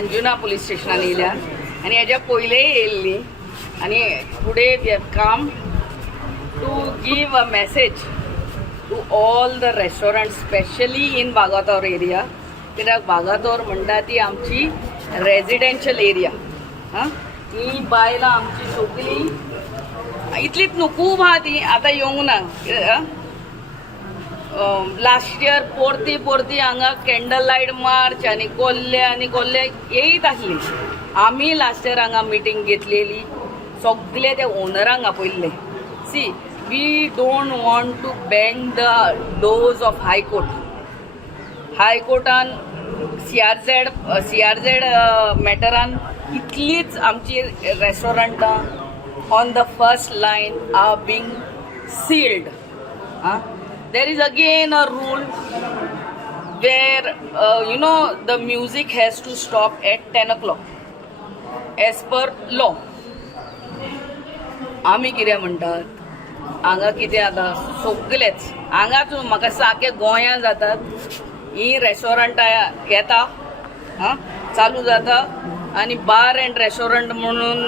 Anjuna police स्टेशनान येयल्या आनी हेज्या पयलेय येयल्ली आनी today we have come to give a message to all the restaurant specially in Vagator area कित्याक वागातोर म्हणटा ती आमची रेजिडेन्शियल एरिया. ही बायलां आमची सगळीं इतलीच न्हू खूब आहा ती आतां येवंक ना. लास्ट इयर परती हांगा कॅन्डल लायट मार्च आनी कोल्ले येयत आसली. आमी लास्ट इयर हांगा मिटींग घेतलेली सगळे ते ओनरांक आपयल्ले. See we don't want to bend the doors of हायकोर्टान CRZ मॅटरान इतलीच आमची रेस्टॉरंटां on the first line are being sealed. There is again a rule where the music has to stop at 10 o'clock as per law. आमी कितें म्हणटात हांगा कितें आतां सगळेच हांगाच म्हाका सारके गोंया जातात ही रेस्टॉरंटां येता चालू जाता आनी बार एंड रेस्टॉरंट म्हणून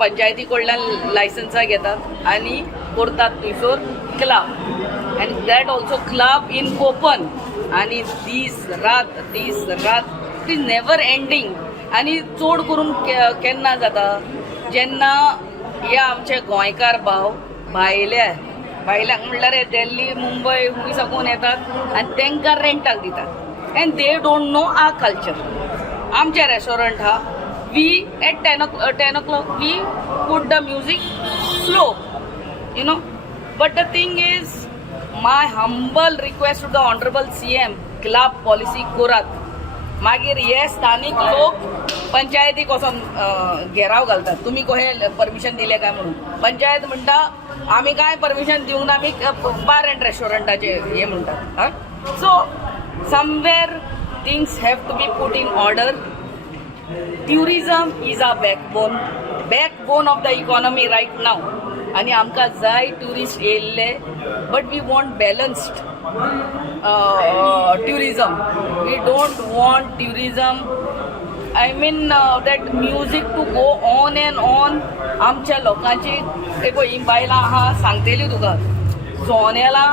पंचायती कडल्यान लायसन्सां घेतात आनी करतात थंयसर club end that also club in open आनी दीस रात इट इज नेवर एंडींग. आनी चड करून केन्ना जाता जेन्ना हे आमचे गोंयकार भाव भायल्यांक म्हणल्यार दिल्ली मुंबय खूंय साकून येतात आनी तांकां रेंटाक दितात and they don't know our culture. आमचे रेस्टॉरंट आहा we at 10 o'clock we put the music slow but the thing is my humble request to the honourable CM club policy करात. मागीर हे स्थानीक लोक पंचायतीक वचोन घेराव घालतात तुमी कशें परमिशन दिलें काय म्हणून. पंचायत म्हणटा आमी कांय परमिशन दिवंक ना आमी बार एंड रेस्टॉरंटाचे हे म्हणटात. So somewhere things have to be put in order. Tourism is a backbone of the economy right now आनी आमकां जाय ट्युरिस्ट येयल्ले but we want balanced tourism. We don't want tourism. I mean that music to go on and on. आमच्या लोकांची ही बायलां आहा सांगतेली तुका सोनेला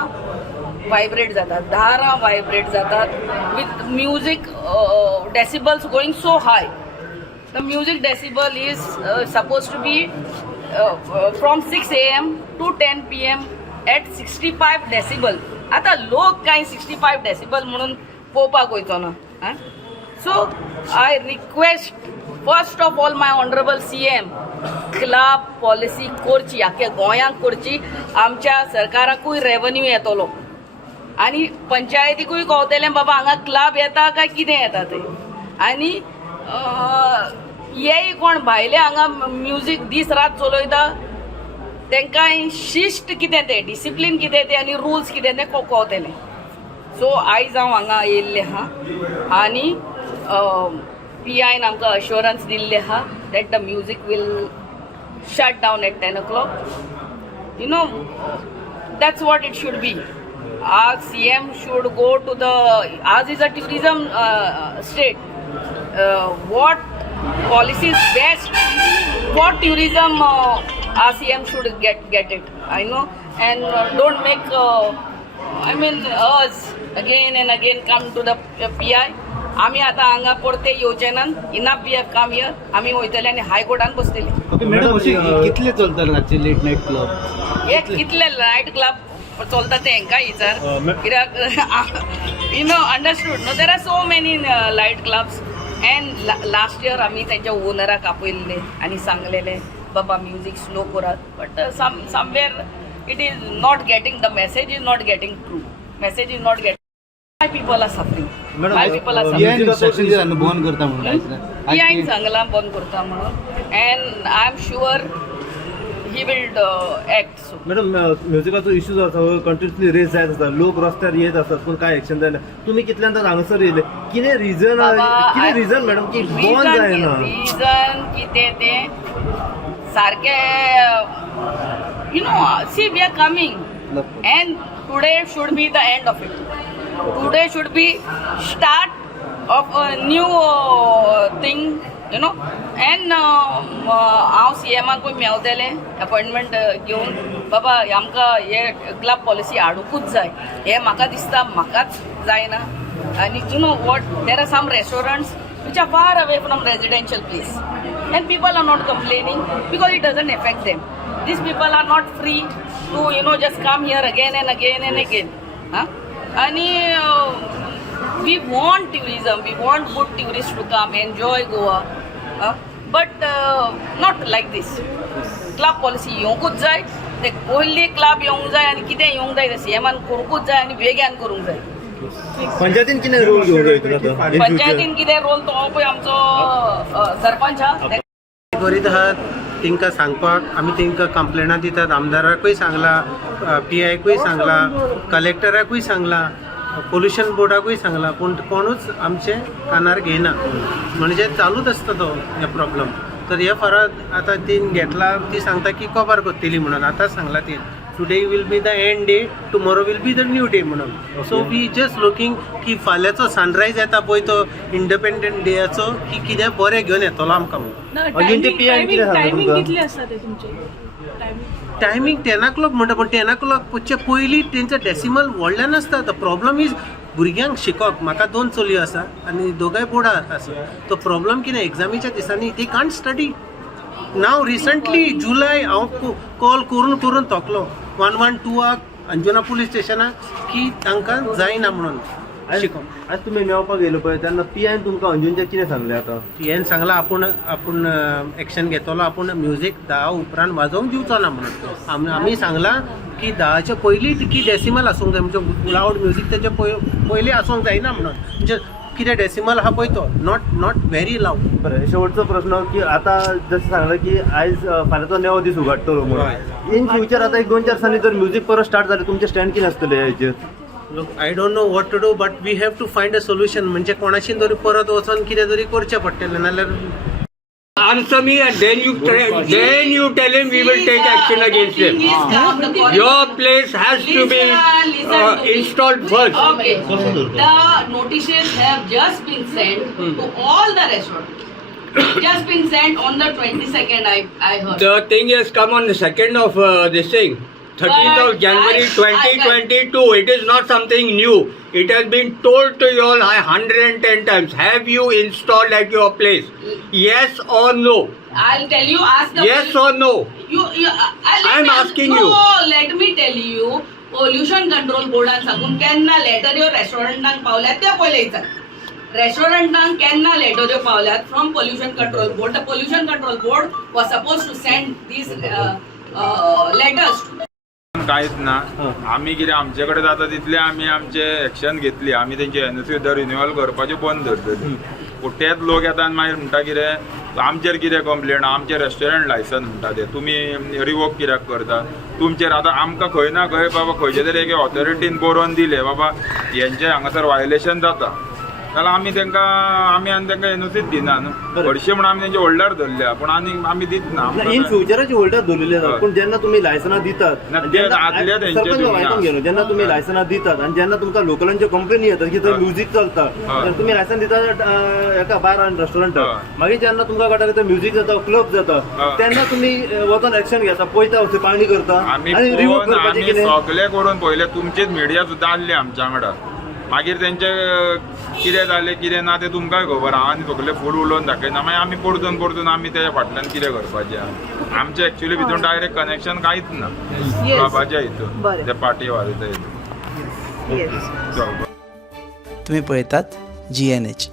vibrate जातात दारां वायब्रेट जातात with music decibels going so high. The music decibel is suppose to be from 6 AM to 10 PM at 65 decibel. आता लोक काय 65 डेसिबल म्हणून पळोवपाक वयचो ना. So I request first of all my honourable CM club policy करची आख्या गोंयांक करची. आमच्या सरकाराकूय रेवन्यू येतलो आनी पंचायतीकूय कळटलें बाबा हांगा क्लब येता काय कितें येता तें. आनी हेय कोण भायले हांगा म्युजीक दीस रात चलयता तांकां शिस्ट कितें तें डिसिप्लीन कितें तें आनी रुल्स कितें तें कळटलें. सो आयज हांव हांगा येयल्लें आहा आनी PIन आमकां अश्युरन्स दिल्लें आहा that the music will shut down at 10 o'clock. That's what it should be. Our CM should go to the as is a tourism state. What policy is best for tourism? Our CM should get it. I know, and don't make us again and again come to the PI. आमी आतां हांगा परते येवचेनान enough we have come here. आमी वयतले आनी हायकोर्टान बसतली. Okay madam कितले चलतले रातचे लेट नायट क्लब? हे कितले नायट क्लब चलता ते हांकां विचार कित्याक understood no there are so many night clubs and last year आमी तेंच्या ओनराक आपयल्ले आनी सांगलेले बाबा म्युजीक स्लो करात but somewhere it is not getting the message is not getting through. Message is not getting. My people are suffering. My people are suffering. बंद करता म्हणून हांवें सांगलां बंद करता म्हणून and I am sure he will act. So madam म्युझिकाचो issue जो आसा कंटिन्युअसली रेज जायत आसा लोक रस्त्यार येत आसात पूण कांय एक्शन जायना. तुमी कितल्यांदा हांगासर येयले कितें रिजन मॅडम की बंद जायना? रिजन कितें तें सारकें see we are coming and today should be the end of it. Today should be start of a new thing, you know, and हांव CMाकूय मेवतलें अपॉइंटमेंट घेवन बाबा आमकां हे क्लब पॉलिसी हाडूंकूच जाय, हे म्हाका दिसता म्हाकाच जायना. आनी you know what, there are some restaurants which are far away from residential place, and people are not complaining because it doesn't affect them. These people are not free to, you know, just come here again and again and again. And we want tourism, we want good tourists to come enjoy Goa, but not like this. Club policy येवंकूच जाय, ते Kohli club येवंक जाय आनी कितें येवंक जाय ते CMान करूंकूच जाय आनी वेग्यान करूंक जाय. पंचायतीन कितें रोल घेवंक जाय हितून आतां? पंचायतीन कितें रोल तो पळय आमचो सरपंच आहा. करीत आहात तांकां सांगपाक आमी तांकां कंप्लेनां दितात. आमदाराकूय सांगला, PIकूय सांगला, कलेक्टराकूय सांगला, पोल्युशन बोर्डाकूय सांगला, पूण कोणूच आमचे कानार घेयना. म्हणजे चालूच आसता तो हे प्रॉब्लम. तर हे फरक आतां तीन घेतला, ती सांगता की कवर करतली म्हणून. आतां सांगला ती today will be the end day, tomorrow will be the new day म्हणून. सो वी जस्ट लुकींग की फाल्यांचो सनरायज येता पळय तो इंडिपेंडंट डेयाचो, की कितें बरें घेवन येतलो आमकां म्हणून. अजून ते PI कितें सांगता तुमकां? कितले आसता ते तुमचे टायमींग 10 o'clock म्हणटा, पण 10 o'clock चे पयलीं तेंचो डेसिमल व्हडल्यान आसता. तो प्रॉब्लम इज भुरग्यांक शिकोवप. म्हाका 2 चलयो आसा आनी दोगांय बोर्डार आसा. तो प्रॉब्लम कितें एग्जामीच्या दिसांनी ती can't study. Now recently July हांव कॉल करून करून थकलो 112 अंजुना पुलीस स्टेशनाक की तांकां जायना म्हणून शिकोवप. आज तुमी मेळपाक गेलो पळय तेन्ना PI तुमकां अंजुनचें कितें सांगलें आतां? हें सांगलां आपूण एक्शन घेतलो, आपूण म्युजीक 10 उपरांत वाजोवंक दिवचो ना म्हणून. आमी सांगलां की 10च्या पयलीं की डेसिमल आसूंक जाय, म्हणजे लावड म्युजीक तेजे पयलीं आसूंक जायना म्हणून. म्हणजे कितें डेसिमल आहा पळय तो नॉट व्हेरी लावड. बरें, शेवटचो प्रश्न की आतां जशें सांगलें की आयज फाल्यांचो नेवो दीस उगडटलो म्हणून. इन फ्युचर आतां 1-2 वर्सांनी जर म्युजीक परत स्टार्ट जालें, तुमचें स्टँड कितें आसतलें हेचेर? Look, I don't know what to do, but we have to find a solution. म्हणजे कोणाशी तरी परत वचून कितें तरी करचें पडटलें, नाल्यार Answer me and then you tell him we will take action against him. Your place has to be installed first. Okay. The notices have just been sent to all the restaurants. Just been sent on the 22nd. I heard. The thing has come on the 2nd of this thing. 13th of January 2022. It is not something new. It has been told to you all 110 times. Have you installed at your place? Yes or no? I'll tell you. Ask the. Yes or no? I'm asking you. No, let me tell you. Pollution Control Board सांगून केन्ना letter ह्यो रेस्टॉरंटांक पावल्यात ते पयले विचार. रेस्टॉरंटांक केन्ना letter ह्यो पावल्यात from Pollution Control Board. The Pollution Control Board was supposed to send these letters to. कांयच ना. आमी कितें आमचे कडेन जाता तितले आमी आमचे एक्शन घेतली. आमी तेंचे NOC सुद्दां रिन्युअल करपाचें बंद धरतली. पूण तेच लोक येता आनी मागीर म्हणटा कितें आमचेर कितें कंप्लेन, आमचे रेस्टॉरंट लायसन म्हणटा ते तुमी रिवोक कित्याक करता. तुमचेर आतां आमकां खंय ना खंय बाबा खंयचे तरी एके ऑथॉरिटीन बरोवन दिले बाबा हेंचें हांगासर वायलेशन जाता, जाल्यार आमी आनी तांकां NOCच दिना न्हू. हरशीं म्हणून आमी तेंचे होल्डार धरल्या, पूण आमी दितना. इन फ्युचराचे होल्डर दवरलेले आसात, पूण जेन्ना तुमी लायसनां दितात, जेन्ना तुमी लायसनां दितात आनी जेन्ना तुमकां लोकलांच्यो कंपनी येतात की थंय म्युजीक चलता, तुमी लायसन दितात एका बार आनी रेस्टॉरंटाक. मागीर जेन्ना तुमकां कळटा की थंय म्युजीक जाता, क्लब जाता, तेन्ना तुमी वचून एक्शन घेता, पळयता पाणी करता आनी रिवोक करपाचें कितें. सगळे करून पयले तुमचीच मिडिया सुद्दां आसली आमच्या वांगडा. मागीर तेंचे कितें जालें कितें ना तें तुमकांय खबर आहा आनी सगळे फूल उलोवन दाखयना. मागीर आमी परतून आमी तेच्या फाटल्यान कितें करपाचें आहा. आमचें एक्चुअली भितून डायरेक्ट कनेक्शन कांयच ना क्लबाच्या हितून, ते पार्टी वाजयता हितून. तुम्ही पळयतात GNH.